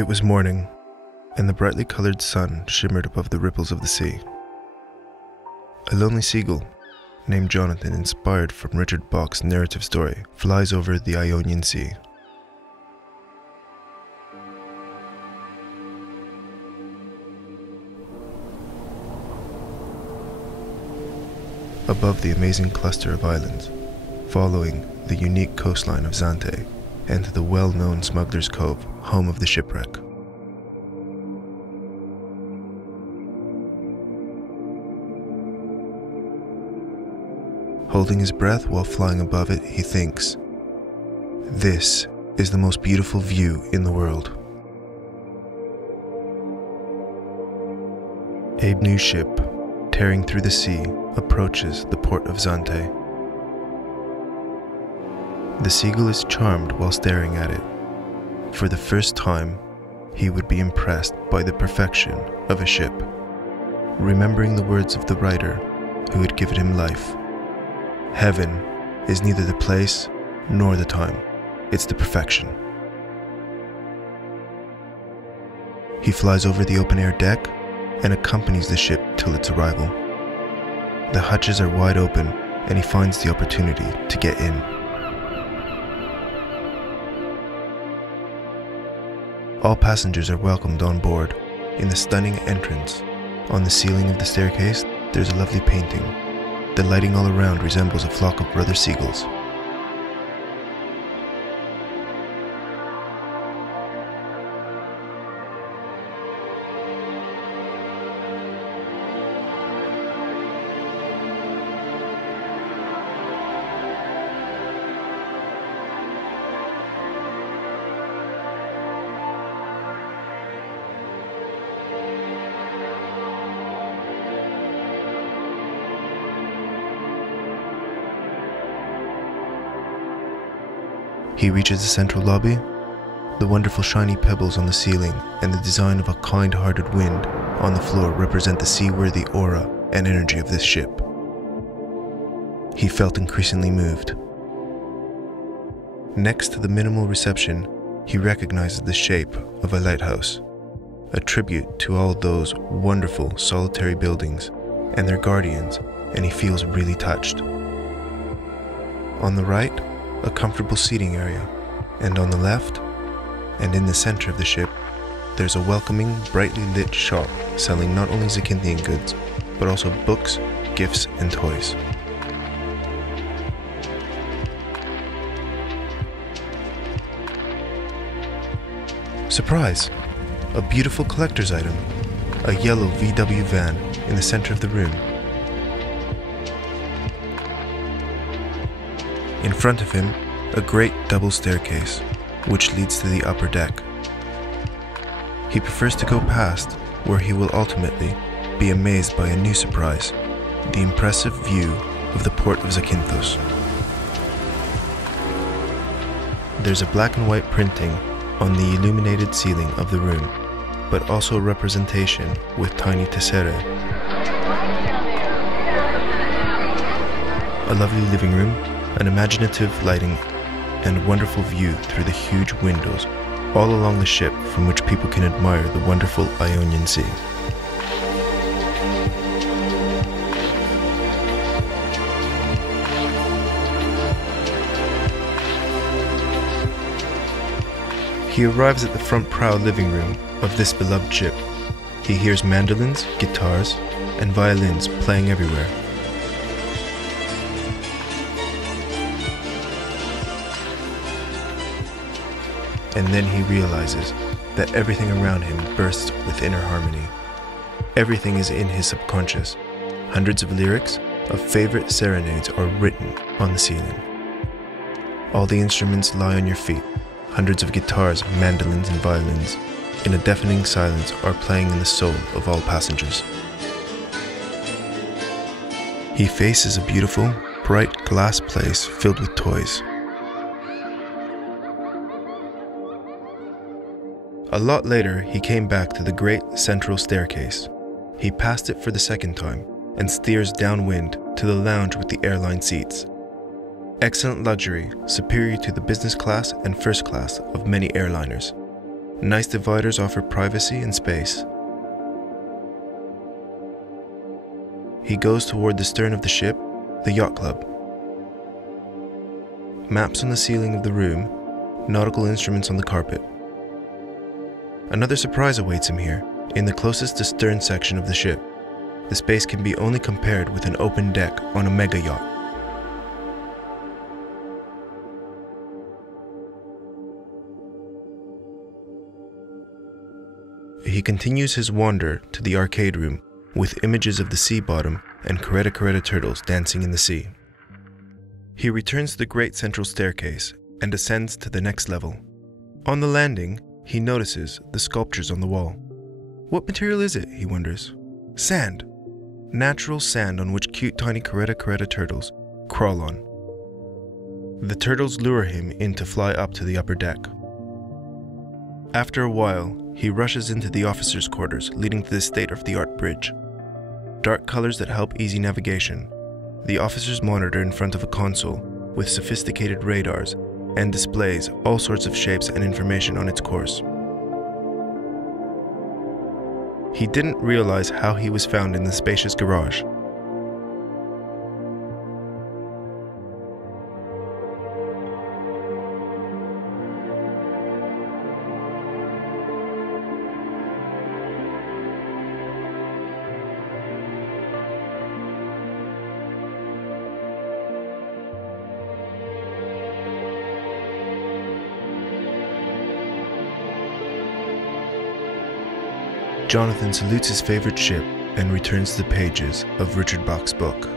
It was morning, and the brightly colored sun shimmered above the ripples of the sea. A lonely seagull, named Jonathan, inspired from Richard Bach's narrative story, flies over the Ionian Sea. Above the amazing cluster of islands, following the unique coastline of Zante, and to the well-known Smuggler's Cove, home of the shipwreck. Holding his breath while flying above it, he thinks, "This is the most beautiful view in the world." A new ship, tearing through the sea, approaches the port of Zante. The seagull is charmed while staring at it. For the first time, he would be impressed by the perfection of a ship, remembering the words of the writer who had given him life. Heaven is neither the place nor the time, it's the perfection. He flies over the open-air deck and accompanies the ship till its arrival. The hatches are wide open and he finds the opportunity to get in. All passengers are welcomed on board. In the stunning entrance, on the ceiling of the staircase, there's a lovely painting. The lighting all around resembles a flock of brother seagulls. He reaches the central lobby. The wonderful shiny pebbles on the ceiling and the design of a kind-hearted wind on the floor represent the seaworthy aura and energy of this ship. He felt increasingly moved. Next to the minimal reception, he recognizes the shape of a lighthouse, a tribute to all those wonderful solitary buildings and their guardians, and he feels really touched. On the right, a comfortable seating area, and on the left, and in the center of the ship, there's a welcoming, brightly lit shop selling not only Zacynthian goods, but also books, gifts, and toys. Surprise! A beautiful collector's item, a yellow VW van in the center of the room. In front of him, a great double staircase, which leads to the upper deck. He prefers to go past, where he will ultimately be amazed by a new surprise, the impressive view of the port of Zάκυνθος. There's a black and white printing on the illuminated ceiling of the room, but also a representation with tiny tessere. A lovely living room, an imaginative lighting, and a wonderful view through the huge windows all along the ship from which people can admire the wonderful Ionian Sea. He arrives at the front prow living room of this beloved ship. He hears mandolins, guitars, and violins playing everywhere. And then he realizes that everything around him bursts with inner harmony. Everything is in his subconscious. Hundreds of lyrics of favorite serenades are written on the ceiling. All the instruments lie on your feet. Hundreds of guitars, mandolins, and violins, in a deafening silence, are playing in the soul of all passengers. He faces a beautiful, bright glass place filled with toys. A lot later, he came back to the great central staircase. He passed it for the second time and steers downwind to the lounge with the airline seats. Excellent luxury, superior to the business class and first class of many airliners. Nice dividers offer privacy and space. He goes toward the stern of the ship, the yacht club. Maps on the ceiling of the room, nautical instruments on the carpet. Another surprise awaits him here, in the closest to stern section of the ship. The space can be only compared with an open deck on a mega yacht. He continues his wander to the arcade room with images of the sea bottom and careta turtles dancing in the sea. He returns to the great central staircase and ascends to the next level. On the landing, he notices the sculptures on the wall. What material is it, he wonders. Sand. Natural sand on which cute tiny careta turtles crawl on. The turtles lure him in to fly up to the upper deck. After a while, he rushes into the officers' quarters leading to the state-of-the-art bridge. Dark colors that help easy navigation. The officers monitor in front of a console with sophisticated radars and displays all sorts of shapes and information on its course. He didn't realize how he was found in the spacious garage. Jonathan salutes his favorite ship and returns to the pages of Richard Bach's book.